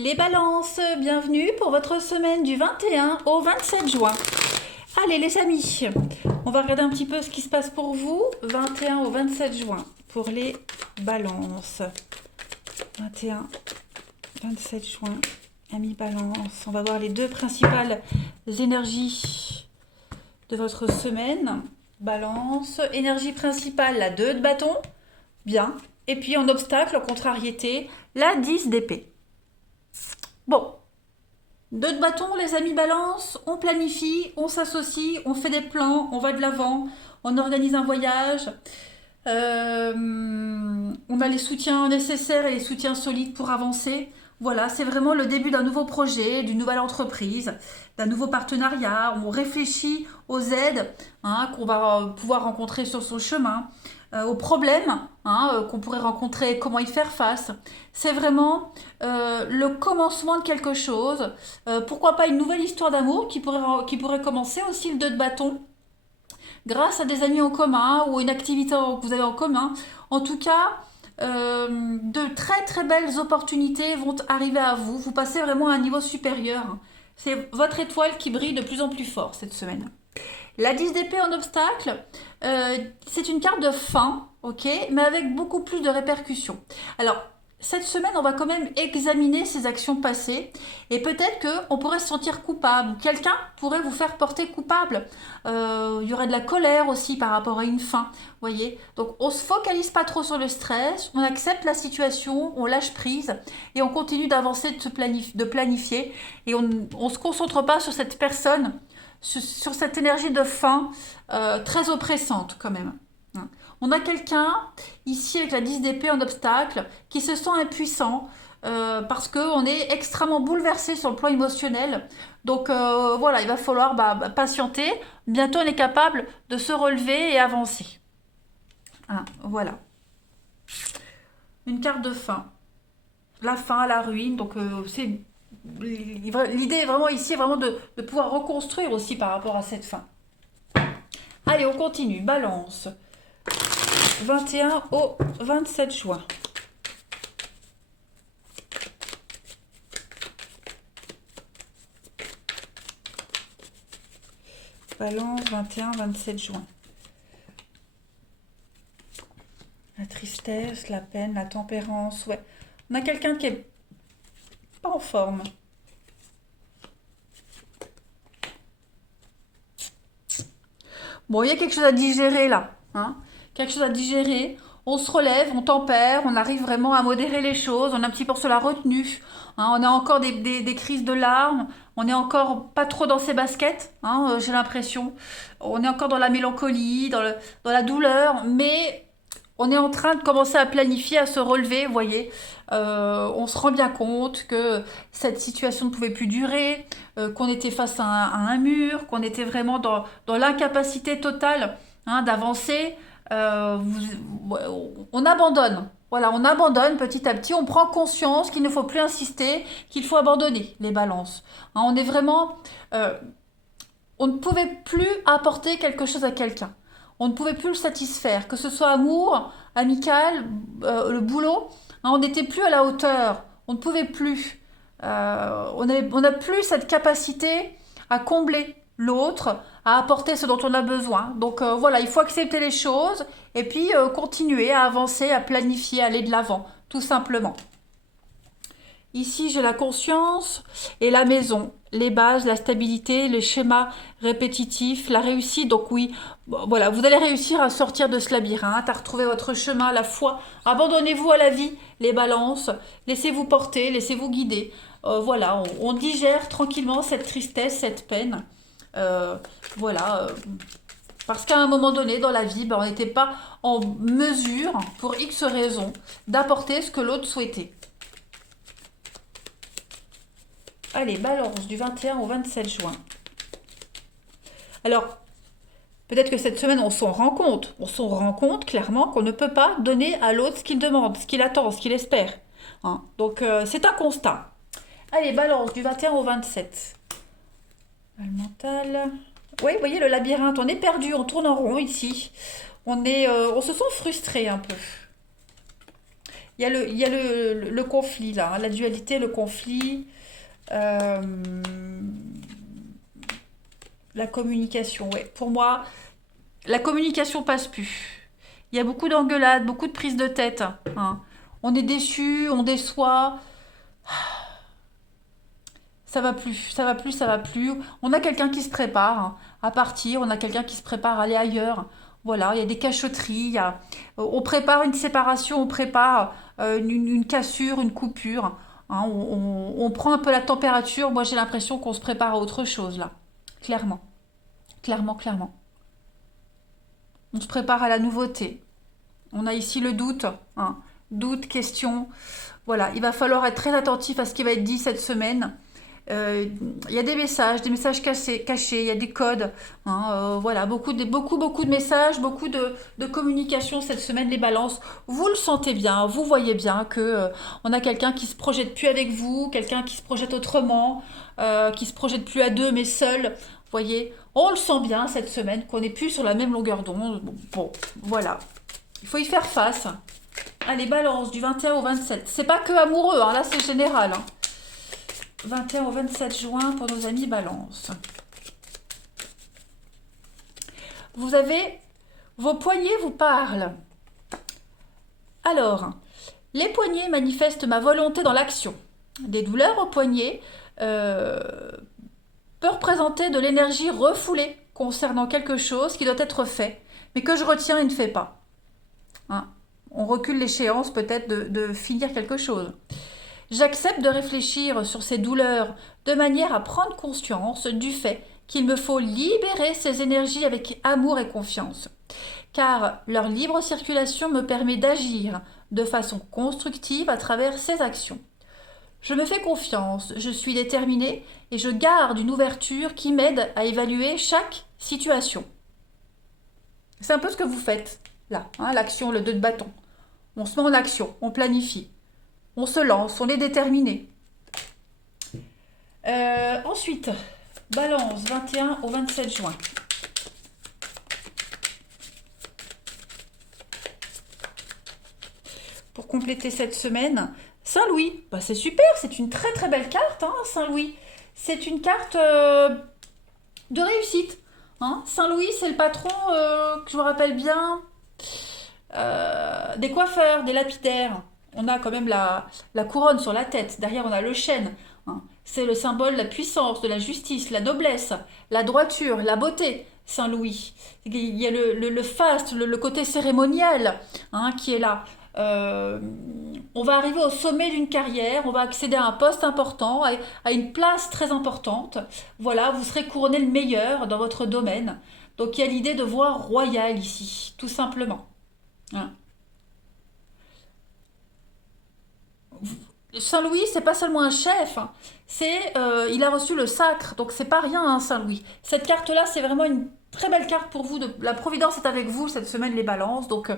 Les balances, bienvenue pour votre semaine du 21 au 27 juin. Allez les amis, on va regarder un petit peu ce qui se passe pour vous, 21 au 27 juin, pour les balances. 21, 27 juin, amis balance. On va voir les deux principales énergies de votre semaine. Balance, énergie principale, la 2 de bâton, bien. Et puis en obstacle, en contrariété, la 10 d'épée. Bon, 2 de bâton, les amis balance, on planifie, on s'associe, on fait des plans, on va de l'avant, on organise un voyage, on a les soutiens nécessaires et les soutiens solides pour avancer. Voilà, c'est vraiment le début d'un nouveau projet, d'une nouvelle entreprise, d'un nouveau partenariat. On réfléchit aux aides qu'on va pouvoir rencontrer sur son chemin, aux problèmes qu'on pourrait rencontrer, comment y faire face. C'est vraiment le commencement de quelque chose. Pourquoi pas une nouvelle histoire d'amour qui pourrait commencer aussi, le 2 de bâton, grâce à des amis en commun ou une activité que vous avez en commun. En tout cas, de très très belles opportunités vont arriver à vous. Vous passez vraiment à un niveau supérieur. C'est votre étoile qui brille de plus en plus fort cette semaine. La 10 d'épée en obstacle, c'est une carte de fin, ok, mais avec beaucoup plus de répercussions. Alors, cette semaine, on va quand même examiner ses actions passées et peut-être qu'on pourrait se sentir coupable. Quelqu'un pourrait vous faire porter coupable. Il y aurait de la colère aussi par rapport à une fin, voyez. Donc, on se focalise pas trop sur le stress, on accepte la situation, on lâche prise et on continue d'avancer, de planifier et on ne se concentre pas sur cette personne, sur cette énergie de fin très oppressante quand même. On a quelqu'un, ici avec la 10 d'épée en obstacle, qui se sent impuissant parce qu'on est extrêmement bouleversé sur le plan émotionnel. Donc voilà, il va falloir patienter. Bientôt, on est capable de se relever et avancer. Voilà. Une carte de fin. La fin, la ruine. Donc c'est l'idée est vraiment ici, vraiment de pouvoir reconstruire aussi par rapport à cette fin. Allez, on continue. Balance. 21 au 27 juin. Balance, 21-27 juin. La tristesse, la peine, la tempérance, ouais. On a quelqu'un qui est pas en forme. Bon, il y a quelque chose à digérer là, quelque chose à digérer. On se relève, on tempère, on arrive vraiment à modérer les choses. On a un petit peu sur la retenue. On a encore des crises de larmes. On n'est encore pas trop dans ses baskets, j'ai l'impression. On est encore dans la mélancolie, dans la douleur, mais on est en train de commencer à planifier, à se relever, vous voyez. On se rend bien compte que cette situation ne pouvait plus durer, qu'on était face à un mur, qu'on était vraiment dans l'incapacité totale d'avancer. On abandonne. Voilà, on abandonne petit à petit, on prend conscience qu'il ne faut plus insister, qu'il faut abandonner les balances. On est vraiment... on ne pouvait plus apporter quelque chose à quelqu'un. On ne pouvait plus le satisfaire, que ce soit amour, amical, le boulot. On n'était plus à la hauteur. On ne pouvait plus. On n'a plus cette capacité à combler l'autre, à apporter ce dont on a besoin. Donc voilà, il faut accepter les choses et puis continuer à avancer, à planifier, à aller de l'avant, tout simplement. Ici, j'ai la conscience et la maison, les bases, la stabilité, les schémas répétitifs, la réussite. Donc oui, voilà, vous allez réussir à sortir de ce labyrinthe, à retrouver votre chemin, la foi. Abandonnez-vous à la vie, les balances. Laissez-vous porter, laissez-vous guider. Voilà, on digère tranquillement cette tristesse, cette peine. Voilà. Parce qu'à un moment donné dans la vie, on n'était pas en mesure, pour X raisons, d'apporter ce que l'autre souhaitait. Allez, balance du 21 au 27 juin. Alors, peut-être que cette semaine, on s'en rend compte. On s'en rend compte clairement qu'on ne peut pas donner à l'autre ce qu'il demande, ce qu'il attend, ce qu'il espère. Donc, c'est un constat. Allez, balance du 21 au 27. Mal mental. Oui, vous voyez le labyrinthe, on est perdu, on tourne en rond ici. On se sent frustré un peu. Il y a le conflit là, hein, la dualité, le conflit, euh, la communication. Ouais. Pour moi, la communication passe plus. Il y a beaucoup d'engueulades, beaucoup de prises de tête, hein. On est déçu, on déçoit. Ça va plus, ça va plus, ça va plus. On a quelqu'un qui se prépare, hein, à partir, on a quelqu'un qui se prépare à aller ailleurs. Voilà, il y a des cachotteries, on prépare une séparation, on prépare une cassure, une coupure, hein. On prend un peu la température. Moi, j'ai l'impression qu'on se prépare à autre chose là. Clairement, clairement, clairement. On se prépare à la nouveauté. On a ici le doute, hein. Doute, question. Voilà, il va falloir être très attentif à ce qui va être dit cette semaine. Euh, Il y a des messages cachés, il y a des codes, hein, voilà, beaucoup de messages, beaucoup de communication cette semaine, les balances. Vous le sentez bien, vous voyez bien que on a quelqu'un qui se projette plus avec vous, quelqu'un qui se projette autrement, qui se projette plus à deux mais seul. Vous voyez, on le sent bien cette semaine qu'on n'est plus sur la même longueur d'onde. Bon, voilà, il faut y faire face. Allez, balance du 21 au 27. C'est pas que amoureux, hein, là c'est général, hein. 21 au 27 juin pour nos amis Balance. Vous avez vos poignets vous parlent. Alors, les poignets manifestent ma volonté dans l'action. Des douleurs aux poignets euh, peuvent représenter de l'énergie refoulée concernant quelque chose qui doit être fait, mais que je retiens et ne fais pas, hein. On recule l'échéance peut-être de finir quelque chose. J'accepte de réfléchir sur ces douleurs de manière à prendre conscience du fait qu'il me faut libérer ces énergies avec amour et confiance, car leur libre circulation me permet d'agir de façon constructive à travers ces actions. Je me fais confiance, je suis déterminée et je garde une ouverture qui m'aide à évaluer chaque situation. C'est un peu ce que vous faites là, hein, l'action, le 2 de bâton. On se met en action, on planifie. On se lance, on est déterminé. Ensuite, balance 21 au 27 juin. Pour compléter cette semaine, Saint-Louis. Bah, c'est super, c'est une très très belle carte, hein, Saint-Louis. C'est une carte de réussite, hein. Saint-Louis, c'est le patron, que je me rappelle bien, des coiffeurs, des lapidaires. On a quand même la couronne sur la tête. Derrière, on a le chêne, hein. C'est le symbole de la puissance, de la justice, la noblesse, la droiture, la beauté. Saint-Louis. Il y a le faste, le côté cérémonial, hein, qui est là. Euh, on va arriver au sommet d'une carrière, on va accéder à un poste important, à une place très importante. Voilà, vous serez couronné le meilleur dans votre domaine. Donc il y a l'idée de voie royale ici, tout simplement, hein. Saint-Louis, c'est pas seulement un chef, hein. Il a reçu le sacre, donc c'est pas rien, hein, Saint-Louis. Cette carte-là, c'est vraiment une très belle carte pour vous. La Providence est avec vous cette semaine, les balances, donc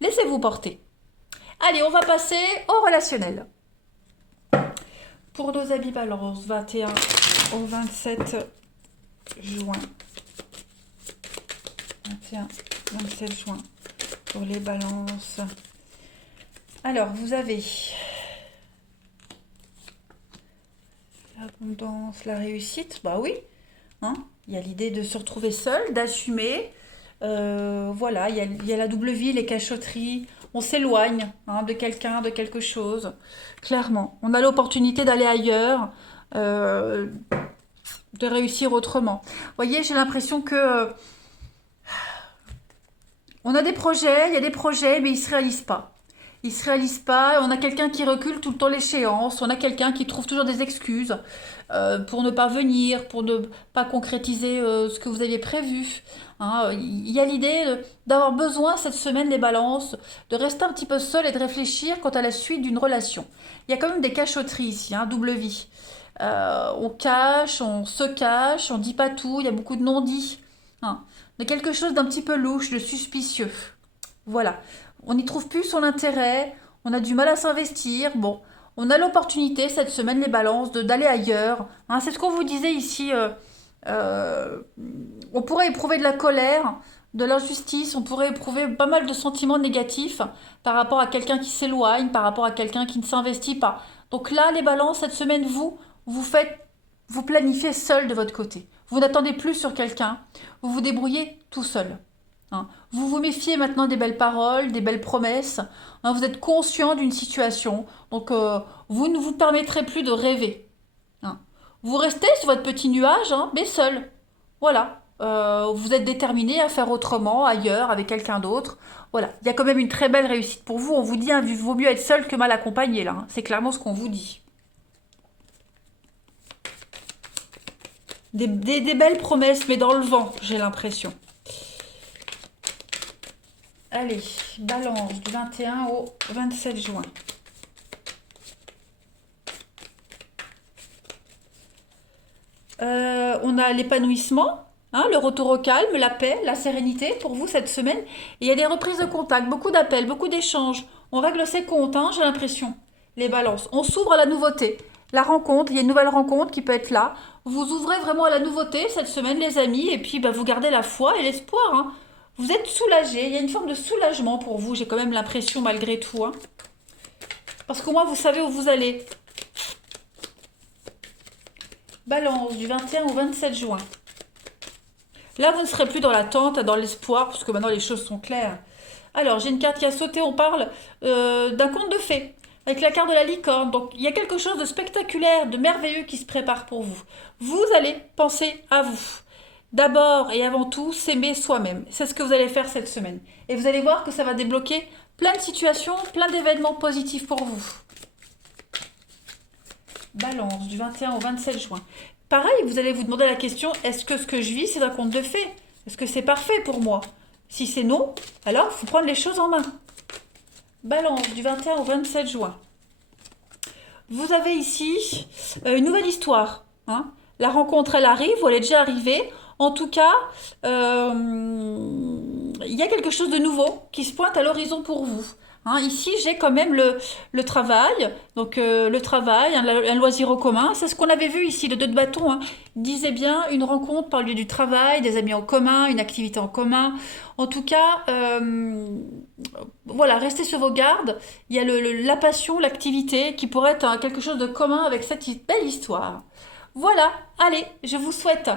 laissez-vous porter. Allez, on va passer au relationnel. Pour nos amis balances, 21 au 27 juin. 21, 27 juin pour les balances. Alors, vous avez l'abondance, la réussite, bah oui, hein. Il y a l'idée de se retrouver seul, d'assumer. Voilà, il y a la double vie, les cachotteries. On s'éloigne, hein, de quelqu'un, de quelque chose. Clairement, on a l'opportunité d'aller ailleurs, euh, de réussir autrement. Vous voyez, j'ai l'impression que on a des projets, il y a des projets, mais ils ne se réalisent pas. Ils ne se réalisent pas. On a quelqu'un qui recule tout le temps l'échéance. On a quelqu'un qui trouve toujours des excuses pour ne pas venir, pour ne pas concrétiser ce que vous aviez prévu, hein. Il y a l'idée d'avoir besoin cette semaine, les balances, de rester un petit peu seul et de réfléchir quant à la suite d'une relation. Il y a quand même des cachotteries ici, hein, double vie. On cache, on se cache, on dit pas tout. Il y a beaucoup de non-dits, hein. On a quelque chose d'un petit peu louche, de suspicieux. Voilà. On n'y trouve plus son intérêt, on a du mal à s'investir. Bon, on a l'opportunité cette semaine, les balances, d'aller ailleurs, hein. C'est ce qu'on vous disait ici. Euh, on pourrait éprouver de la colère, de l'injustice, on pourrait éprouver pas mal de sentiments négatifs par rapport à quelqu'un qui s'éloigne, par rapport à quelqu'un qui ne s'investit pas. Donc là, les balances, cette semaine, vous planifiez seul de votre côté. Vous n'attendez plus sur quelqu'un, vous vous débrouillez tout seul. Hein. Vous vous méfiez maintenant des belles paroles, des belles promesses. Hein. Vous êtes conscient d'une situation, donc vous ne vous permettrez plus de rêver. Hein. Vous restez sur votre petit nuage, hein, mais seul. Voilà. Vous êtes déterminé à faire autrement, ailleurs, avec quelqu'un d'autre. Voilà. Il y a quand même une très belle réussite pour vous. On vous dit, hein, il vaut mieux être seul que mal accompagné, là. Hein. C'est clairement ce qu'on vous dit. Des belles promesses, mais dans le vent, j'ai l'impression. Allez, balance du 21 au 27 juin. On a l'épanouissement, hein, le retour au calme, la paix, la sérénité pour vous cette semaine. Et il y a des reprises de contact, beaucoup d'appels, beaucoup d'échanges. On règle ses comptes, hein, j'ai l'impression. Les balances. On s'ouvre à la nouveauté. La rencontre, il y a une nouvelle rencontre qui peut être là. Vous ouvrez vraiment à la nouveauté cette semaine, les amis, et puis bah, vous gardez la foi et l'espoir. Hein. Vous êtes soulagés, il y a une forme de soulagement pour vous, j'ai quand même l'impression malgré tout. Hein. Parce qu'au moins vous savez où vous allez. Balance du 21 au 27 juin. Là, vous ne serez plus dans l'attente, dans l'espoir, parce que maintenant les choses sont claires. Alors, j'ai une carte qui a sauté, on parle d'un conte de fées, avec la carte de la licorne. Donc, il y a quelque chose de spectaculaire, de merveilleux qui se prépare pour vous. Vous allez penser à vous. D'abord et avant tout, s'aimer soi-même. C'est ce que vous allez faire cette semaine. Et vous allez voir que ça va débloquer plein de situations, plein d'événements positifs pour vous. Balance du 21 au 27 juin. Pareil, vous allez vous demander la question, est-ce que ce que je vis, c'est un conte de fées? Est-ce que c'est parfait pour moi? Si c'est non, alors il faut prendre les choses en main. Balance du 21 au 27 juin. Vous avez ici une nouvelle histoire. Hein. La rencontre, elle arrive, ou elle est déjà arrivée. En tout cas, il y a quelque chose de nouveau qui se pointe à l'horizon pour vous. Hein, ici, j'ai quand même le travail, donc le travail, un loisir au commun. C'est ce qu'on avait vu ici, le 2 de bâton. Hein, disait bien une rencontre par le lieu du travail, des amis en commun, une activité en commun. En tout cas, voilà, restez sur vos gardes. Il y a la passion, l'activité qui pourrait être quelque chose de commun avec cette belle histoire. Voilà, allez, je vous souhaite...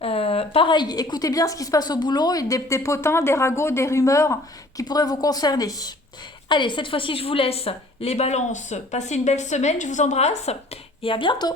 pareil, écoutez bien ce qui se passe au boulot, et des potins, des ragots, des rumeurs qui pourraient vous concerner. Allez, cette fois-ci, je vous laisse les balances. Passez une belle semaine, je vous embrasse et à bientôt.